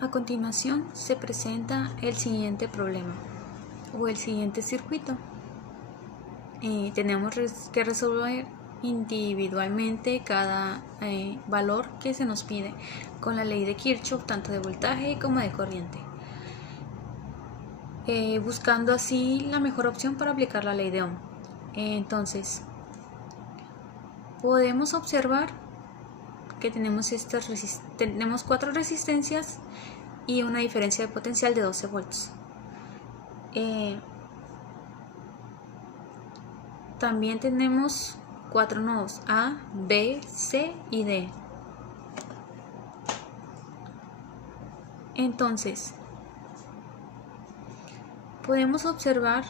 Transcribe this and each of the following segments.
A continuación se presenta el siguiente problema o el siguiente circuito. Tenemos que resolver individualmente cada valor que se nos pide con la ley de Kirchhoff, tanto de voltaje como de corriente, buscando así la mejor opción para aplicar la ley de Ohm. Entonces, podemos observar que tenemos 4 resistencias y una diferencia de potencial de 12 volts. También tenemos 4 nodos A, B, C y D. Entonces, podemos observar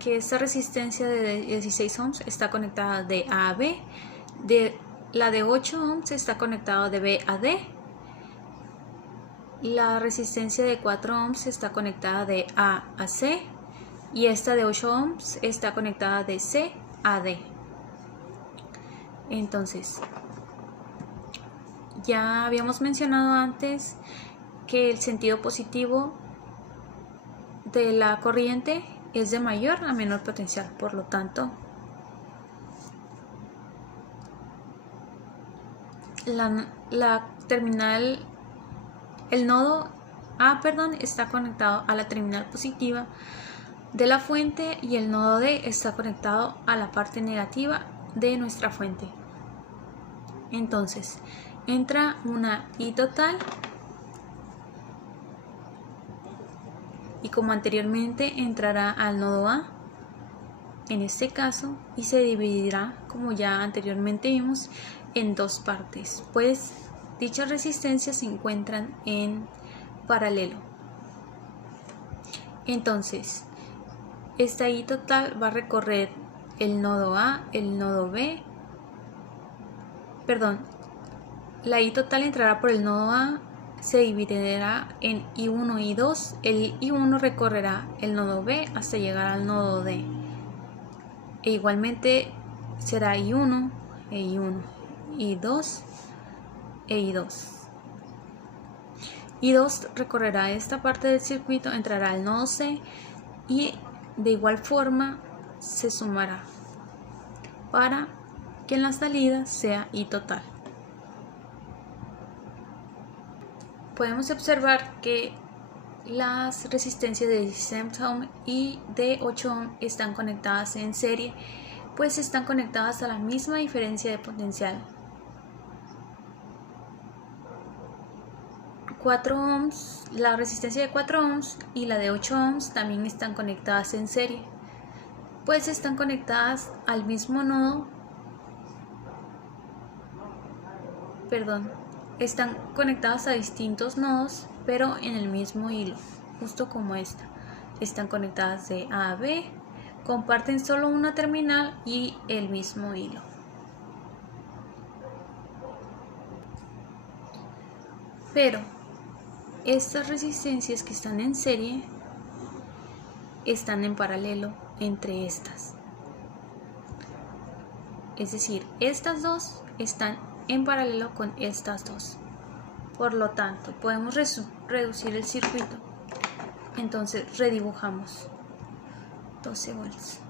que esta resistencia de 16 ohms está conectada de A a B, la de 8 ohms está conectada de B a D, la resistencia de 4 ohms está conectada de A a C y esta de 8 ohms está conectada de C a D. Entonces, ya habíamos mencionado antes que el sentido positivo de la corriente es de mayor a menor potencial, por lo tanto, el nodo A, está conectado a la terminal positiva de la fuente y el nodo D está conectado a la parte negativa de nuestra fuente. Entonces, entra una I total y como anteriormente entrará al nodo A en este caso y se dividirá, como ya anteriormente vimos, en dos partes, pues dichas resistencias se encuentran en paralelo. Entonces, esta I total va a recorrer el nodo A, el nodo B, la I total entrará por el nodo A, se dividirá en I1 y I2, el I1 recorrerá el nodo B hasta llegar al nodo D, e igualmente será I1 e I1, I2 e I2. I2 recorrerá esta parte del circuito, entrará al nodo C y de igual forma se sumará para que en la salida sea I total. Podemos observar que las resistencias de 16 ohm y de 8 ohm están conectadas en serie, pues están conectadas a la misma diferencia de potencial. 4 ohms, la resistencia de 4 ohms y la de 8 ohms también están conectadas en serie, pues están conectadas al mismo nodo, están conectadas a distintos nodos, pero en el mismo hilo, justo como esta. Están conectadas de A a B, comparten solo una terminal y el mismo hilo. Pero estas resistencias que están en serie están en paralelo entre estas. Es decir, estas dos están en paralelo con estas dos. Por lo tanto, podemos reducir el circuito. Entonces, redibujamos 12 volts.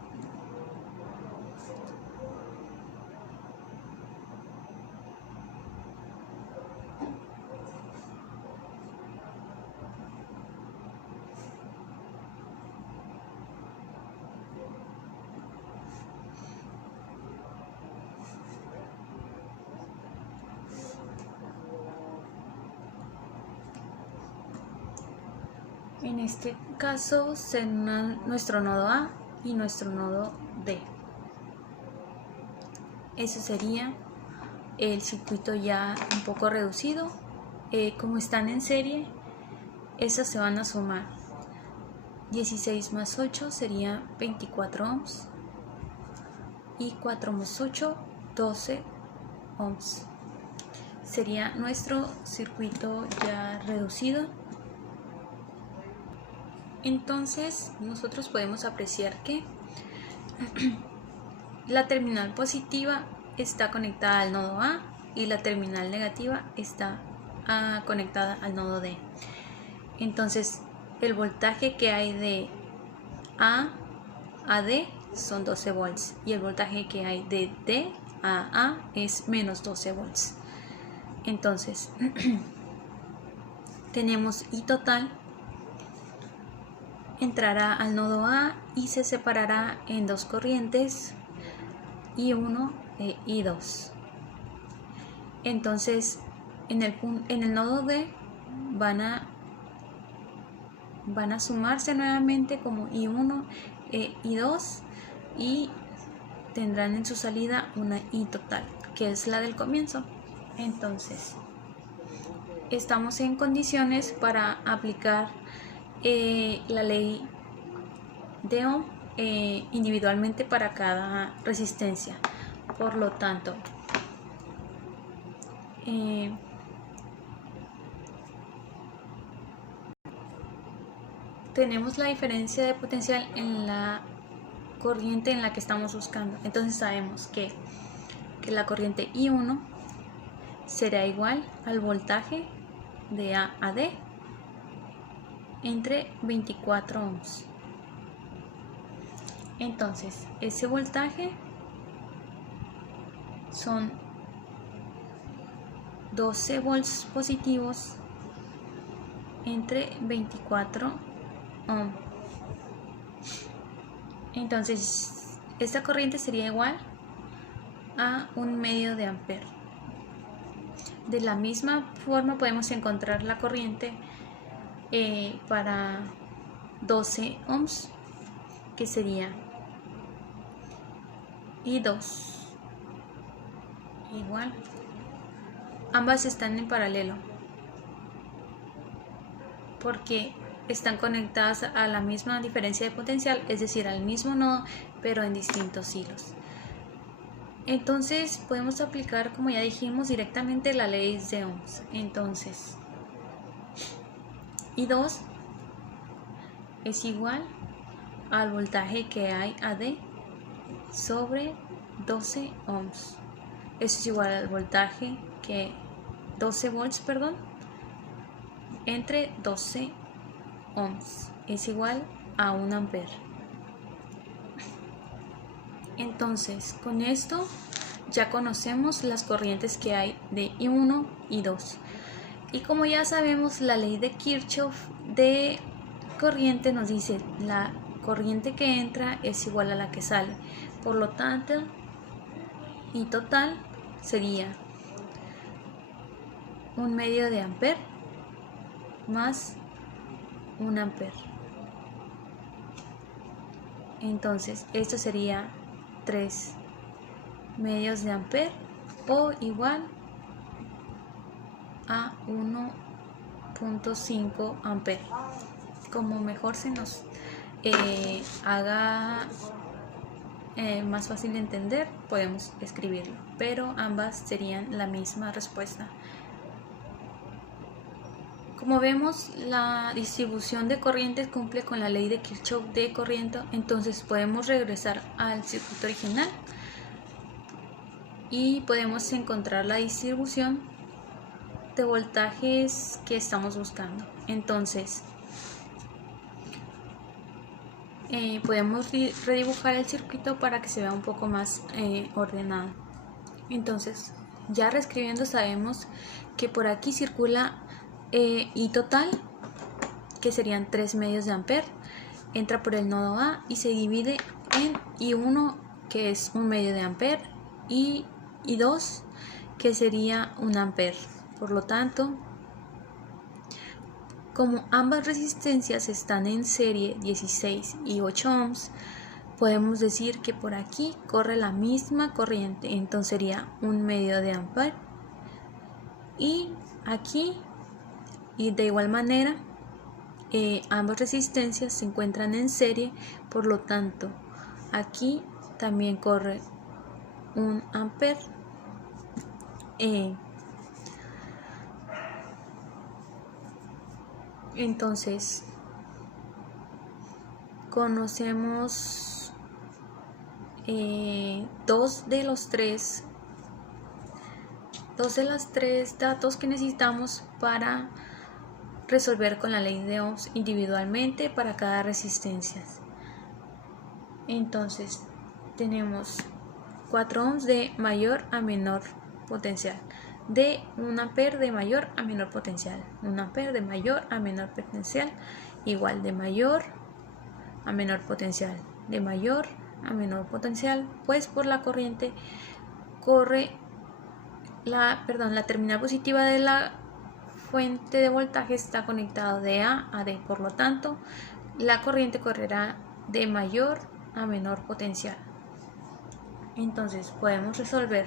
En este caso será nuestro nodo A y nuestro nodo D. Ese sería el circuito ya un poco reducido. Como están en serie, esas se van a sumar. 16 más 8 sería 24 ohms y 4 más 8, 12 ohms. Sería nuestro circuito ya reducido. Entonces nosotros podemos apreciar que la terminal positiva está conectada al nodo A y la terminal negativa está conectada al nodo D. Entonces el voltaje que hay de A a D son 12 volts y el voltaje que hay de D a A es menos 12 volts. Entonces tenemos I total, entrará al nodo A y se separará en dos corrientes, I1 e I2. Entonces en el nodo D van a sumarse nuevamente como I1 e I2 y tendrán en su salida una I total, que es la del comienzo. Entonces estamos en condiciones para aplicar la ley de Ohm individualmente para cada resistencia. Por lo tanto, tenemos la diferencia de potencial en la corriente en la que estamos buscando. Entonces sabemos que la corriente I1 será igual al voltaje de A a D entre 24 ohms. Entonces ese voltaje son 12 volts positivos entre 24 ohms. Entonces esta corriente sería igual a 1/2 de ampere. De la misma forma podemos encontrar la corriente para 12 ohms, que sería I2 igual, ambas están en paralelo porque están conectadas a la misma diferencia de potencial, es decir, al mismo nodo, pero en distintos hilos. Entonces podemos aplicar, como ya dijimos, directamente la ley de Ohms. Entonces I2 es igual al voltaje que hay a D sobre 12 ohms. Eso es igual al voltaje que 12 volts, entre 12 ohms. Es igual a 1 ampere. Entonces, con esto ya conocemos las corrientes que hay de I1 y I2. Y como ya sabemos, la ley de Kirchhoff de corriente nos dice la corriente que entra es igual a la que sale. Por lo tanto, I total sería 1/2 de ampere más 1 ampere. Entonces, esto sería 3/2 de ampere o igual a 1.5 ampere. Como mejor se nos haga más fácil de entender, podemos escribirlo, pero ambas serían la misma respuesta. Como vemos, la distribución de corrientes cumple con la ley de Kirchhoff de corriente, entonces podemos regresar al circuito original y podemos encontrar la distribución de voltajes que estamos buscando. Entonces podemos redibujar el circuito para que se vea un poco más ordenado. Entonces, ya reescribiendo, sabemos que por aquí circula I total, que serían 3/2 de ampere, entra por el nodo A y se divide en I1, que es 1/2 de ampere, y I2, que sería 1 ampere. Por lo tanto, como ambas resistencias están en serie 16 y 8 ohms, podemos decir que por aquí corre la misma corriente, entonces sería 1/2 de ampere, y aquí, y de igual manera, ambas resistencias se encuentran en serie, por lo tanto aquí también corre 1 ampere. Entonces conocemos dos de los tres datos que necesitamos para resolver con la ley de Ohms individualmente para cada resistencia. Entonces tenemos 4 ohms de mayor a menor potencial, de 1 ampere de mayor a menor potencial, 1 ampere de mayor a menor potencial, igual de mayor a menor potencial, de mayor a menor potencial, pues por la corriente corre la terminal positiva de la fuente de voltaje está conectado de A a D, por lo tanto la corriente correrá de mayor a menor potencial. Entonces podemos resolver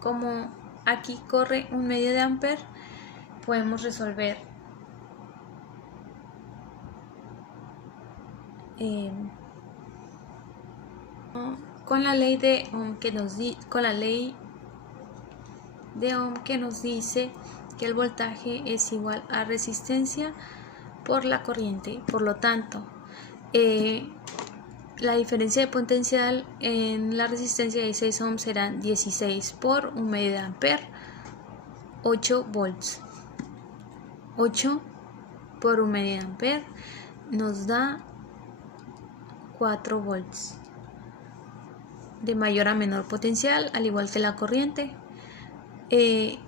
como aquí corre 1/2 de ampere, podemos resolver con la ley de Ohm que nos dice que el voltaje es igual a resistencia por la corriente. Por lo tanto, la diferencia de potencial en la resistencia de 16 ohms será 16 por 1/2 de ampere, 8 volts. 8 por 1/2 de ampere nos da 4 volts. De mayor a menor potencial, al igual que la corriente. De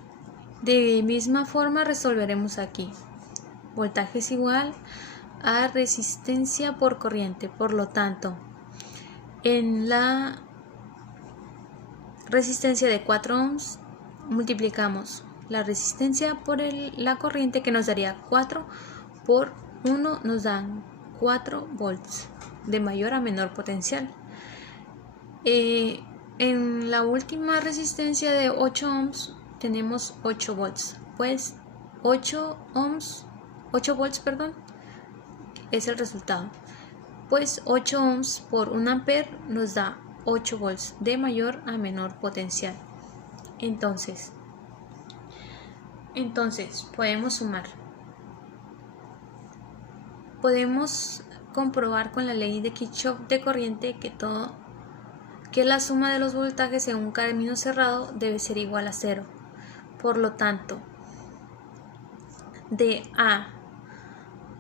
misma forma resolveremos aquí. Voltaje es igual a resistencia por corriente. Por lo tanto, en la resistencia de 4 ohms multiplicamos la resistencia por la corriente, que nos daría 4 por 1, nos dan 4 volts de mayor a menor potencial. En la última resistencia de 8 ohms tenemos 8 volts, pues 8 volts es el resultado, pues 8 ohms por 1 ampere nos da 8 volts de mayor a menor potencial. Entonces podemos sumar, podemos comprobar con la ley de Kirchhoff de corriente que la suma de los voltajes en un camino cerrado debe ser igual a 0. Por lo tanto, de A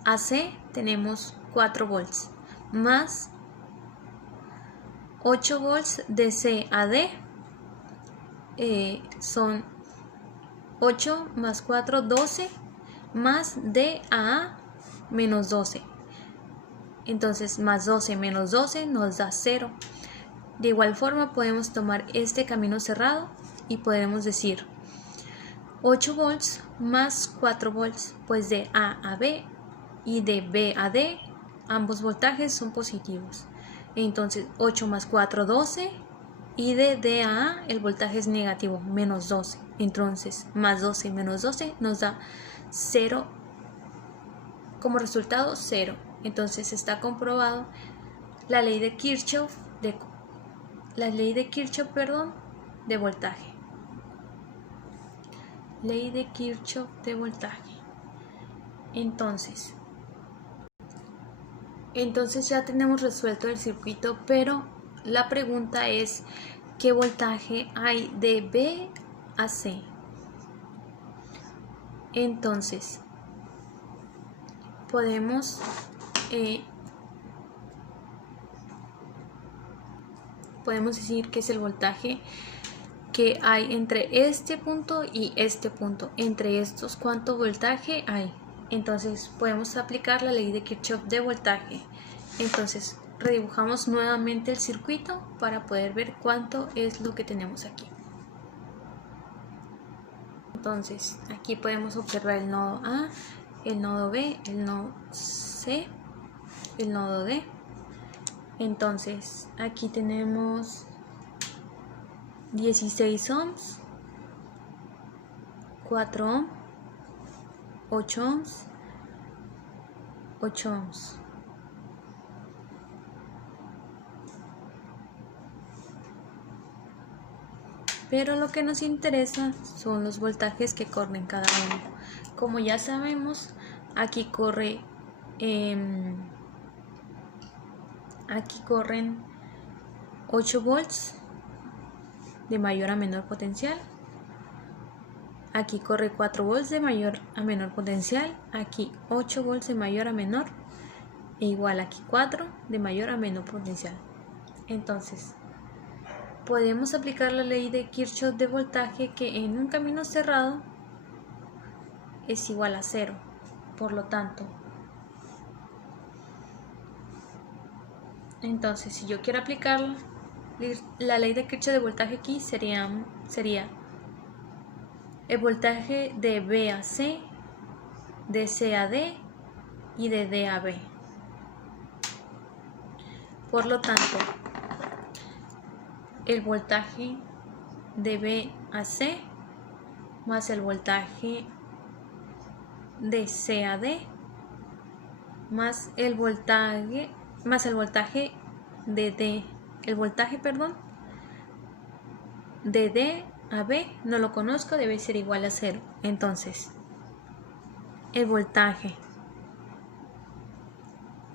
a C tenemos 4 volts, más 8 volts de C a D, son 8 más 4, 12, más D a A menos 12. Entonces, más 12 menos 12 nos da 0. De igual forma podemos tomar este camino cerrado y podemos decir 8 volts más 4 volts, pues de A a B y de B a D ambos voltajes son positivos. Entonces 8 más 4, 12, y de D a A el voltaje es negativo, menos 12. Entonces más 12 menos 12 nos da 0, como resultado 0. Entonces está comprobado la ley de Kirchhoff de voltaje. Ley de Kirchhoff de voltaje. Entonces ya tenemos resuelto el circuito, pero la pregunta es: ¿qué voltaje hay de B a C? Entonces podemos decir que es el voltaje que hay entre este punto y este punto. Entre estos, ¿cuánto voltaje hay? Entonces podemos aplicar la ley de Kirchhoff de voltaje. Entonces redibujamos nuevamente el circuito para poder ver cuánto es lo que tenemos aquí. Entonces aquí podemos observar el nodo A, el nodo B, el nodo C, el nodo D. Entonces aquí tenemos 16 ohms, 4 ohms, 8 ohms, 8 ohms. Pero lo que nos interesa son los voltajes que corren cada uno. Como ya sabemos, aquí corren 8 volts de mayor a menor potencial, Aquí corre 4 volts de mayor a menor potencial, aquí 8 volts de mayor a menor, e igual aquí 4 de mayor a menor potencial. Entonces, podemos aplicar la ley de Kirchhoff de voltaje, que en un camino cerrado es igual a 0. Por lo tanto, entonces si yo quiero aplicar la ley de Kirchhoff de voltaje aquí, sería el voltaje de B a C, de C a D y de D a B. Por lo tanto, el voltaje de B a C más el voltaje de C a D más el voltaje de D, de D a B no lo conozco, debe ser igual a 0. Entonces, el voltaje,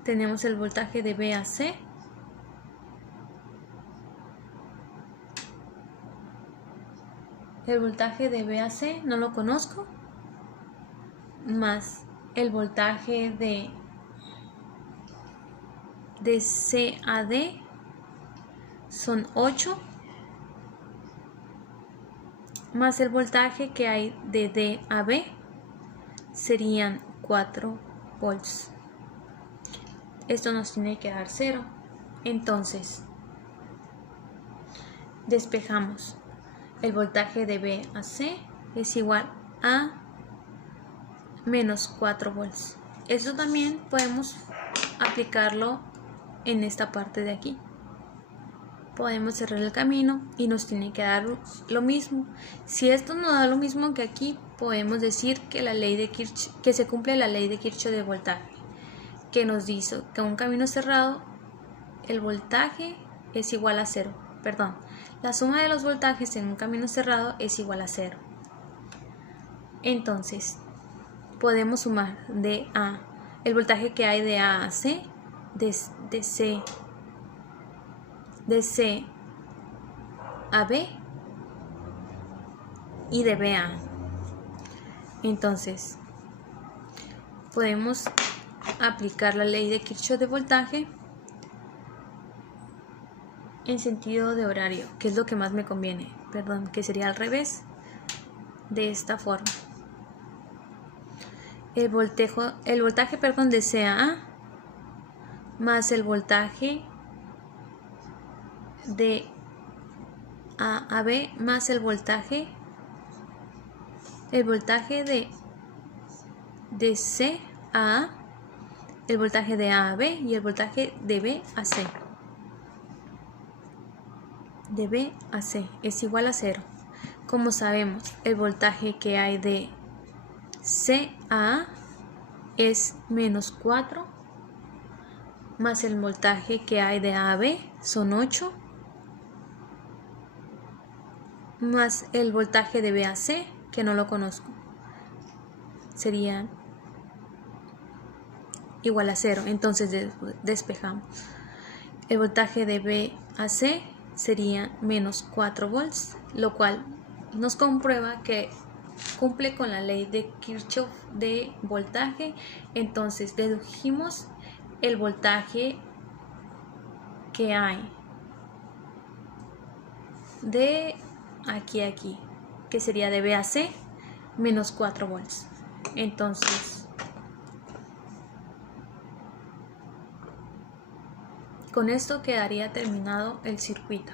tenemos el voltaje de B a C no lo conozco, más el voltaje de C a D son 8, más el voltaje que hay de D a B serían 4 volts. Esto nos tiene que dar 0. Entonces, despejamos. El voltaje de B a C es igual a menos 4 volts. Esto también podemos aplicarlo en esta parte de aquí. Podemos cerrar el camino y nos tiene que dar lo mismo. Si esto nos da lo mismo que aquí, podemos decir que se cumple la ley de Kirchhoff de voltaje, que nos dice que un camino cerrado el voltaje es igual a 0. La suma de los voltajes en un camino cerrado es igual a 0. Entonces, podemos sumar el voltaje que hay de A a C, de C a B y de B a A. Entonces, podemos aplicar la ley de Kirchhoff de voltaje en sentido de horario, que es lo que más me conviene, que sería al revés, de esta forma. El voltaje de C a A más el voltaje de A a B más el voltaje de C a A, el voltaje de A a B y el voltaje de B a C. De B a C es igual a 0. Como sabemos, el voltaje que hay de C a A es menos 4, más el voltaje que hay de A a B son 8, más el voltaje de B a C, que no lo conozco, sería igual a 0. Entonces despejamos. El voltaje de B a C sería menos 4 volts, lo cual nos comprueba que cumple con la ley de Kirchhoff de voltaje. Entonces dedujimos el voltaje que hay de aquí a aquí, que sería de B a C, menos 4 volts. Entonces, con esto quedaría terminado el circuito.